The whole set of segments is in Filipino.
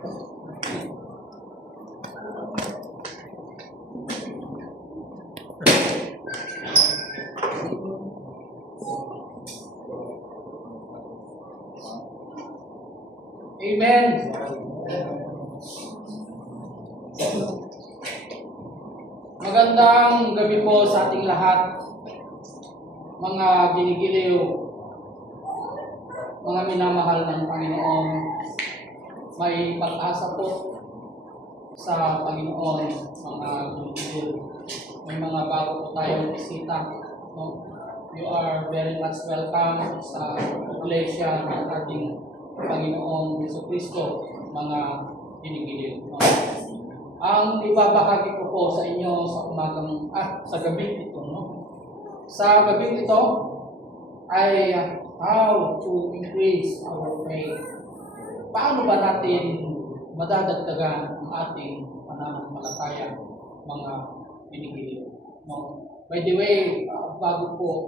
Amen. Magandang gabi po sa ating lahat, mga ginigiliw, mga minamahal ng Panginoon. May pag-asa po sa Panginoon, mga ginigiliw. May mga bago po tayong bisita. No? You are very much welcome sa iglesia ng ating Panginoong Jesucristo, mga ginigiliw. No? Ang ibabahagi ko po sa inyo sa gabi ito, no? Sa gabi ito ay how to increase our faith. Paano ba natin madadagdagan ang ating pananampalataya, mga binigiliw? No? By the way, bago ko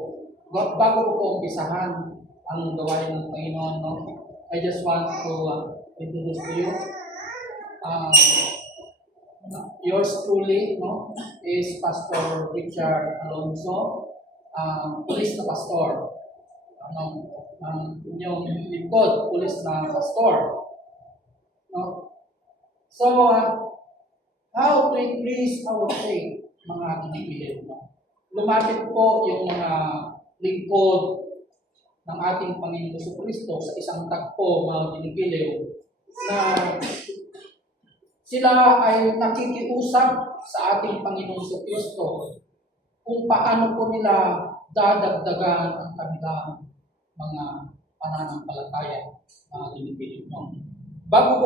po umpisahan ang gawain ng Panginoon, no? I just want to introduce to you yours truly, no, is Pastor Richard Alonso, pulis na pastor. Yung lingkod, pulis na pastor. No? So, how to increase our faith, mga ginigiliw? No? Lumapit po yung mga lingkod ng ating Panginoon Jesucristo sa isang tagpo, mga ginigiliw, na sila ay nakikiusap sa ating Panginoong Jesucristo kung paano po nila dadagdagan ang kanilang mga pananampalataya, mga ginigiliw. Bago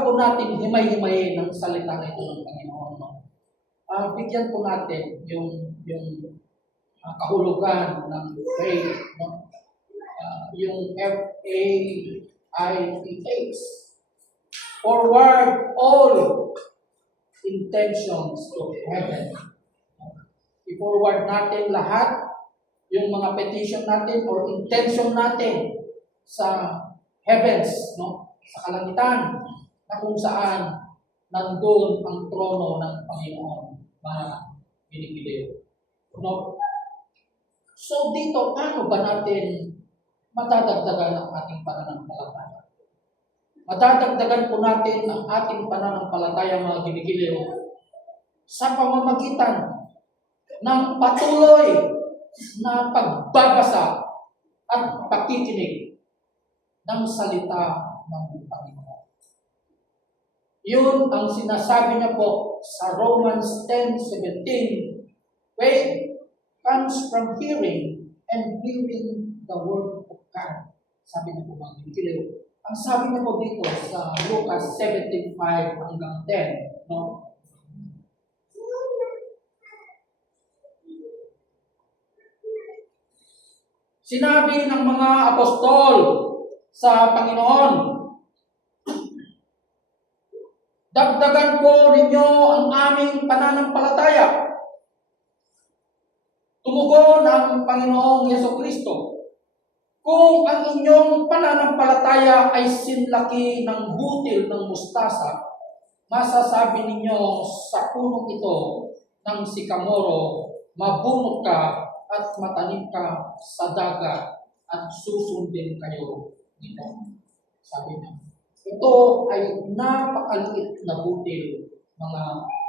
po natin himay-himayin ang salita na ito ng Panginoon, bigyan po natin yung kahulugan ng faith, yung FAITH. Forward all intentions to heaven. I-forward natin lahat yung mga petition natin or intention natin sa heavens, no? Sa kalangitan, na kung saan nandun ang trono ng Panginoon, mga ginigiliw. No? So dito, paano ba natin matadagdagan ang ating pananampalataya? Madadagdagan po natin ang ating pananampalataya, mga ginigiliw, sa pamamagitan ng patuloy na pagbabasa at pakikinig ng salita ng Panginoon. Yun ang sinasabi niya po sa Romans 10:17. Faith comes from hearing, and hearing the word of God. Sabi niya po, mga ginigiliw. Ang sabi niya po dito sa Lucas 17:5 hanggang 10, no? Sinabi ng mga apostol sa Panginoon, dagdagan po ninyo ang aming pananampalataya. Tumugon ang Panginoong Jesucristo, kung ang inyong pananampalataya ay sinlaki ng butil ng mustasa, masasabi ninyo sa punong ito ng sikamoro, mabunot ka at matanim ka sa dagat at susundin kayo dito. Sabi niya. Ito ay napakaliit na butil, mga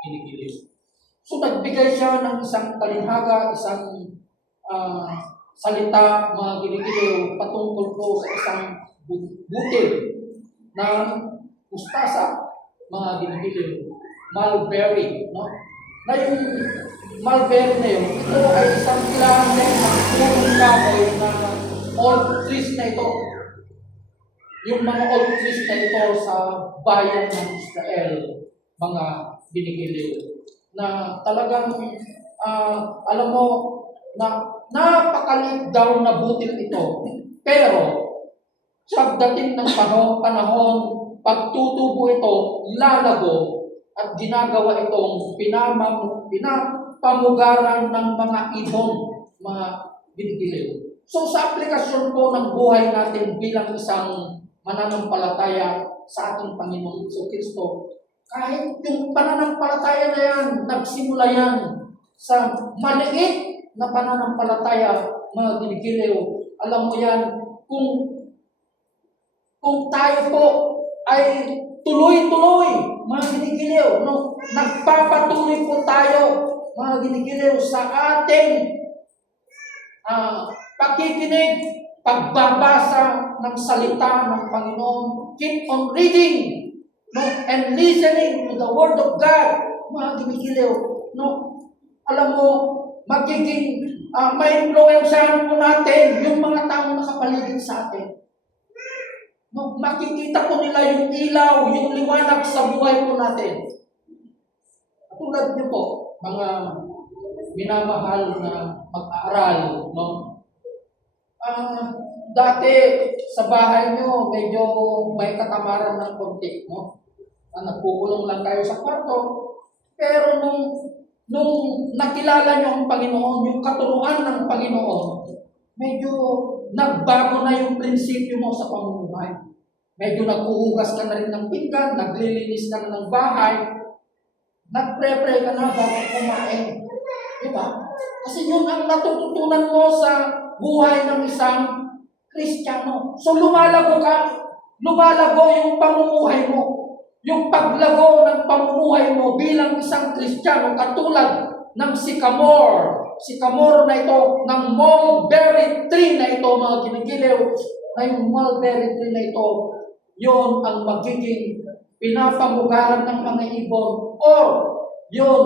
ginigiliw. So nagbigay siya ng isang talinhaga, isang salita, mga ginigiliw, patungkol po sa isang butil na mustasa, mga ginigiliw, mulberry, no? Na yung mulberry na yun, ito ay isang klase ng punong kahoy na old trees na ito. Yung mga old trees na ito sa bayan ng Israel, mga ginigiliw, na talagang, alam mo, na napakaliit daw na butil ito. Pero, sa dating ng panahon, pagtutubo ito, lalago, at ginagawa itong pinapamugaran ng mga ibon, mga ginigiliw. So, sa aplikasyon po ng buhay natin bilang isang mananampalataya sa ating Panginoong Kristo. Kahit yung pananampalataya na yan, nagsimula yan sa maliit na pananampalataya, mga ginigiliw. Alam mo yan, kung tayo po ay tuloy-tuloy, mga ginigiliw, no? Nagpapatuloy po tayo, mga ginigiliw, sa ating pakikinig, pagbabasa ng salita ng Panginoon. Keep on reading, no? And listening to the Word of God, mga ginigiliw, no? Alam mo, magiging may influensyahan po natin yung mga taong nakapaligid sa atin. No, makikita po nila yung ilaw, yung liwanag sa buhay po natin. Tulad niyo po, mga minamahal na mag-aaral, no? Dati sa bahay niyo, medyo may katamaran ng konti, no? Nagkukulong lang kayo sa kwarto. Pero nung nakilala niyo ang Panginoon, yung katuruan ng Panginoon, medyo nagbago na yung prinsipyo mo sa pamumuhay. Medyo naghuhugas ka na rin ng pinggan, naglilinis ka na ng bahay, nagpre-pray ka na bago kumain. Diba? Kasi yun ang natututunan mo sa buhay ng isang Kristiyano. So lumalago ka, lumalago yung pamumuhay mo. Yung paglago ng pamumuhay mo bilang isang Kristiyano, katulad ng sycamore na ito, ng mulberry tree na ito, mga ginigiliw, na yung mulberry tree na ito, yun ang magiging pinapamugaran ng mga ibon, or yun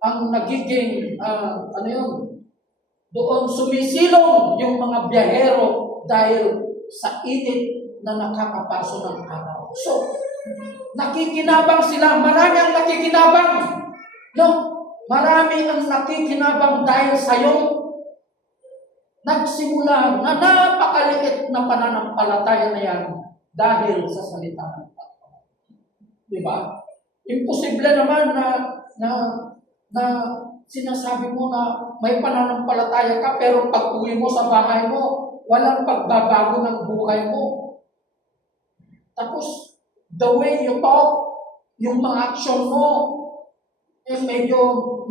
ang nagiging, doon sumisilong yung mga biyahero dahil sa init na nakakapaso ng araw. So, nakikinabang sila. Marami ang nakikinabang. No? Marami ang nakikinabang dahil sa iyong nagsimula na napakaliit na pananampalataya na yan dahil sa salita ng Panginoon. Diba? Imposible naman na sinasabi mo na may pananampalataya ka pero pag uwi mo sa bahay mo, walang pagbabago ng buhay mo. Tapos, the way you talk, yung mga action mo, medyo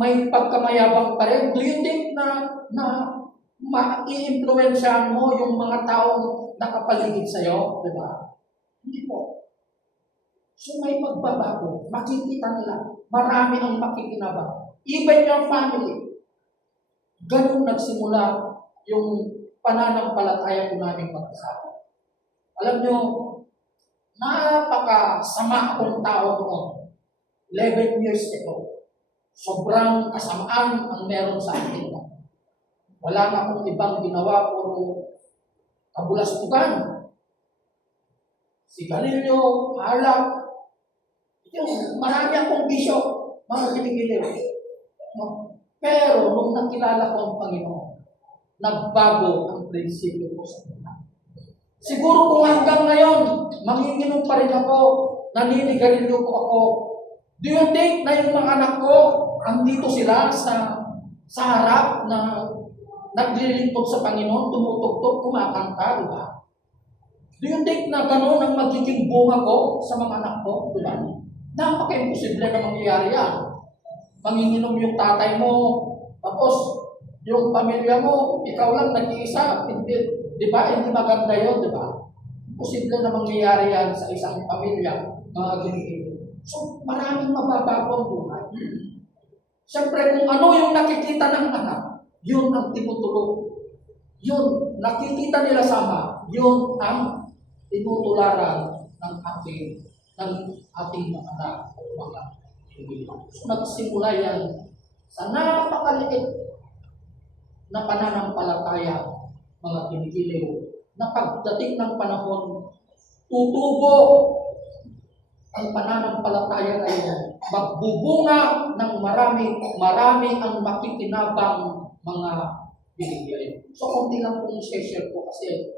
may pagkamayabang pa rin. Do you think na ma-i-influensyahan mo yung mga taong nakapaligid sa'yo? Diba? Hindi po. So may pagbabago. Makikita nila. Marami ang makikinabang. Even your family. Ganun nagsimula yung pananampalataya ko namin magkasama. Alam nyo, napakasama akong tao noon. 11 years ago. Sobrang kasamaan ang meron sa akin. Wala na akong ibang ginawa, puro kabulastugan. Sigarilyo, alak. Marami akong bisyo, mga kinigiliw. Pero nung nakilala ko ang Panginoon, nagbago ang prinsipyo ko sa buhay. Siguro kung hanggang ngayon, manginginom pa rin ako, naninigarilyo po ako. Do you think na yung mga anak ko, andito sila sa harap na naglilingkod sa Panginoon, tumutugtog, kumakanta, di ba? Do you think na gano'n ang magiging bunga ko sa mga anak ko, di ba? Napaka-imposible na mangyayari yan. Manginginom yung tatay mo, tapos yung pamilya mo, ikaw lang nag-iisa, hindi. Di ba? Hindi maganda yun, di ba? Posible na mangyayari yan sa isang pamilya, mga ginigil. So, maraming mababago ang buhay. Siyempre, kung ano yung nakikita ng anak, yun ang tinutulog. Yun, nakikita nila sama, yun ang tinutularan ng ating mga anak, mga ginigil. So, nagsimula yan sa napakaliit na pananampalataya, mga kinigiliw, na pagdating ng panahon, tutubo ang pananampalataya na yan. Magbubunga ng marami ang makikinabang mga binigay. So, konti lang pong share ko kasi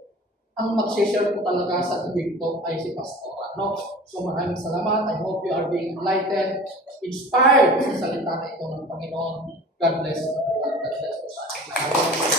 ang mag-share po talaga sa tubig ko ay si Pastora. No? So, maraming salamat. I hope you are being enlightened, inspired sa salita na ito ng Panginoon. God bless you. God bless you.